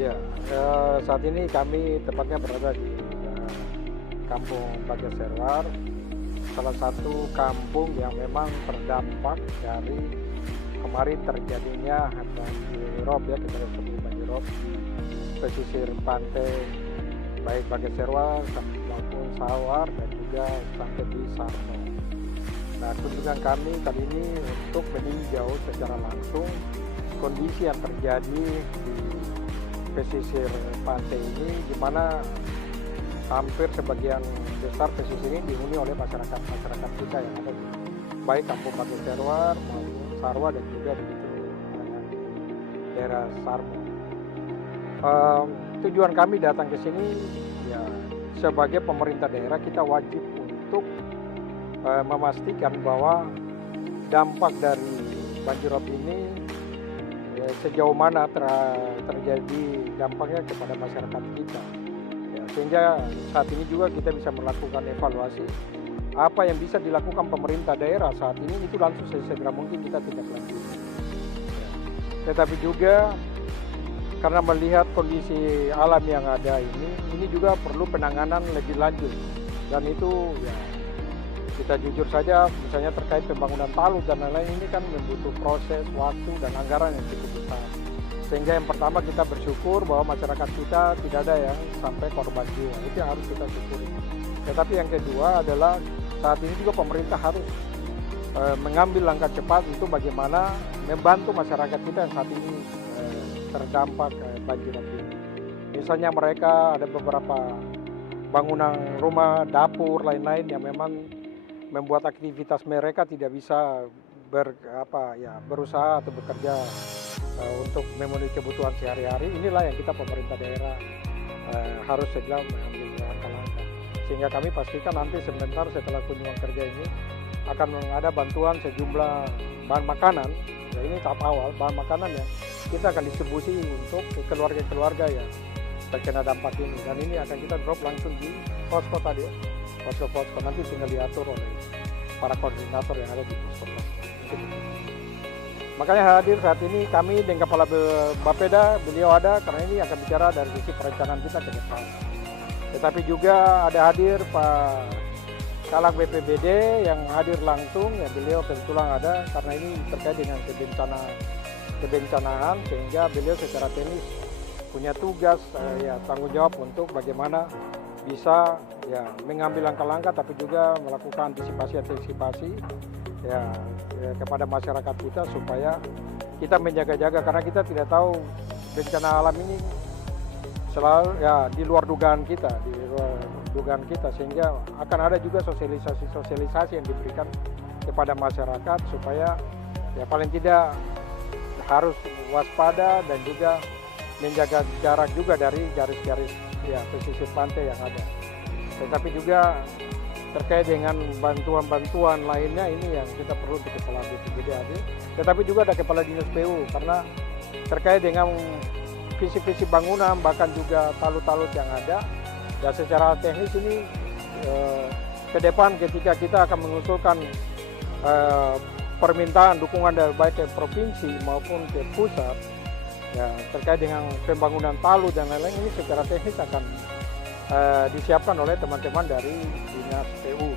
Ya, saat ini kami tepatnya berada di Kampung Bagia Serwar, salah satu kampung yang memang terdampak dari kemarin terjadinya banjirop ya, kita sebut banjirop pesisir pantai baik Bagia Serwar maupun Sawar dan juga sampai di Sarno. Nah, kunjungan kami kali ini untuk meninjau secara langsung kondisi yang terjadi di pesisir pantai ini, di mana hampir sebagian besar pesisir ini dihuni oleh masyarakat kita yang ada di baik Kampung Bagia Serwar maupun Sarwa dan juga di daerah Sarmo. Tujuan kami datang ke sini ya sebagai pemerintah daerah kita wajib untuk memastikan bahwa dampak dari banjirop ini sejauh mana terjadi dampaknya kepada masyarakat kita. Ya, sehingga saat ini juga kita bisa melakukan evaluasi apa yang bisa dilakukan pemerintah daerah saat ini, itu langsung sesegera mungkin kita tidak lanjut. Ya. Tetapi juga karena melihat kondisi alam yang ada ini juga perlu penanganan lebih lanjut, dan itu ya kita jujur saja, misalnya terkait pembangunan talut dan lain-lain, ini kan membutuh proses, waktu, dan anggaran yang cukup besar. Sehingga yang pertama kita bersyukur bahwa masyarakat kita tidak ada yang sampai korban jiwa, itu yang harus kita syukuri. Tetapi yang kedua adalah saat ini juga pemerintah harus mengambil langkah cepat untuk bagaimana membantu masyarakat kita yang saat ini terdampak banjirop ini. Misalnya mereka ada beberapa bangunan rumah, dapur, lain-lain yang memang membuat aktivitas mereka tidak bisa berusaha atau bekerja untuk memenuhi kebutuhan sehari-hari. Inilah yang kita pemerintah daerah harus segera mengambil langkah-langkah. Sehingga kami pastikan nanti sebentar setelah kunjungan kerja ini akan ada bantuan sejumlah bahan makanan. Ya, ini tahap awal, bahan makanan yang kita akan distribusi untuk keluarga-keluarga yang terkena dampak ini. Dan ini akan kita drop langsung di posko tadi ya. Posko-posko nanti tinggal diatur oleh para koordinator yang ada di posko. Makanya hadir saat ini kami dengan Kepala Bapeda, beliau ada karena ini akan bicara dari sisi perencanaan kita ke depan. Tetapi juga ada hadir Pak Kalak BPBD yang hadir langsung, ya beliau kebetulan ada karena ini terkait dengan kebencanaan, sehingga beliau secara teknis punya tugas tanggung jawab untuk bagaimana bisa ya mengambil langkah-langkah tapi juga melakukan antisipasi kepada masyarakat kita supaya kita menjaga-jaga, karena kita tidak tahu bencana alam ini selalu ya di luar dugaan kita, sehingga akan ada juga sosialisasi yang diberikan kepada masyarakat supaya ya paling tidak harus waspada dan juga menjaga jarak juga dari garis-garis ya pesisir pantai yang ada. Tetapi juga terkait dengan bantuan-bantuan lainnya ini yang kita perlu untuk Kepala BPBD hadir. Tetapi juga ada Kepala Dinas PU karena terkait dengan visi-visi bangunan bahkan juga talut-talut yang ada. Dan secara teknis ini ke depan ketika kita akan mengusulkan permintaan dukungan dari baik ke provinsi maupun ke pusat ya terkait dengan pembangunan talut dan lain-lain, ini secara teknis akan disiapkan oleh teman-teman dari Dinas PU.